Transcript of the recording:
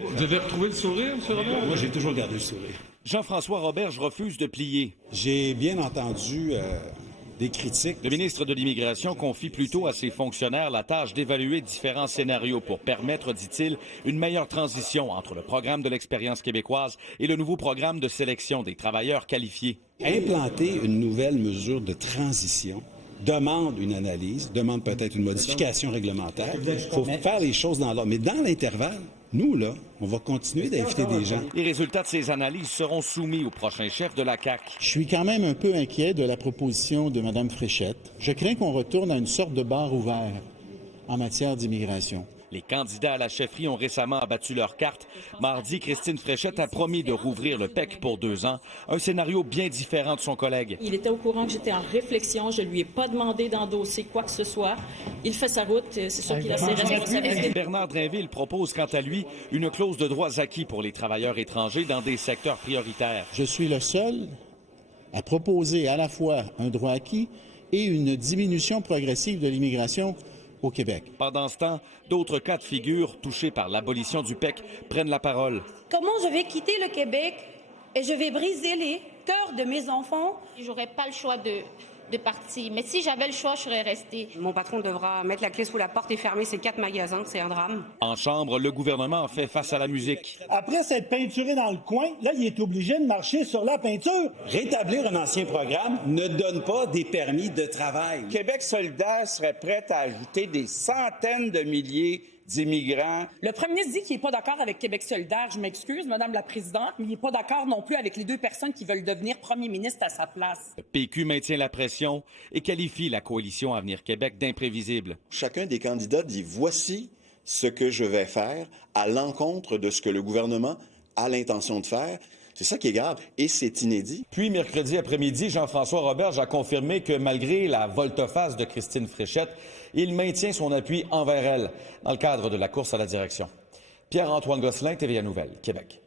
Vous avez retrouvé le sourire, M. Robert? Moi, j'ai toujours gardé le sourire. Jean-François Roberge refuse de plier. J'ai bien entendu des critiques. Le ministre de l'Immigration confie plutôt à ses fonctionnaires la tâche d'évaluer différents scénarios pour permettre, dit-il, une meilleure transition entre le programme de l'expérience québécoise et le nouveau programme de sélection des travailleurs qualifiés. Implanter une nouvelle mesure de transition demande une analyse, demande peut-être une modification réglementaire. Il faut faire les choses dans l'ordre. Mais dans l'intervalle, nous, là, on va continuer d'inviter des gens. Les résultats de ces analyses seront soumis au prochain chef de la CAQ. Je suis quand même un peu inquiet de la proposition de Mme Fréchette. Je crains qu'on retourne à une sorte de bar ouvert en matière d'immigration. Les candidats à la chefferie ont récemment abattu leur carte. Mardi, Christine Fréchette a promis de rouvrir le PEC pour 2 ans, un scénario bien différent de son collègue. Il était au courant que j'étais en réflexion. Je lui ai pas demandé d'endosser quoi que ce soit. Il fait sa route. C'est sûr qu'il a ses responsabilités. Bernard Drainville propose quant à lui une clause de droits acquis pour les travailleurs étrangers dans des secteurs prioritaires. Je suis le seul à proposer à la fois un droit acquis et une diminution progressive de l'immigration au Québec. Pendant ce temps, d'autres cas de figure touchés par l'abolition du PEC prennent la parole. Comment je vais quitter le Québec et je vais briser les cœurs de mes enfants? J'aurais pas le choix de partir, mais si j'avais le choix, je serais restée. Mon patron devra mettre la clé sous la porte et fermer ses 4 magasins, c'est un drame. En chambre, le gouvernement fait face à la musique. Après s'être peinturé dans le coin, là, il est obligé de marcher sur la peinture. Rétablir un ancien programme ne donne pas des permis de travail. Québec solidaire serait prêt à ajouter des centaines de milliers d'immigrants. Le premier ministre dit qu'il n'est pas d'accord avec Québec solidaire. Je m'excuse, Madame la Présidente, mais il n'est pas d'accord non plus avec les 2 personnes qui veulent devenir premier ministre à sa place. Le PQ maintient la pression et qualifie la coalition Avenir Québec d'imprévisible. Chacun des candidats dit « Voici ce que je vais faire à l'encontre de ce que le gouvernement a l'intention de faire ». C'est ça qui est grave, et c'est inédit. Puis, mercredi après-midi, Jean-François Roberge a confirmé que malgré la volte-face de Christine Fréchette, il maintient son appui envers elle dans le cadre de la course à la direction. Pierre-Antoine Gosselin, TVA Nouvelles, Québec.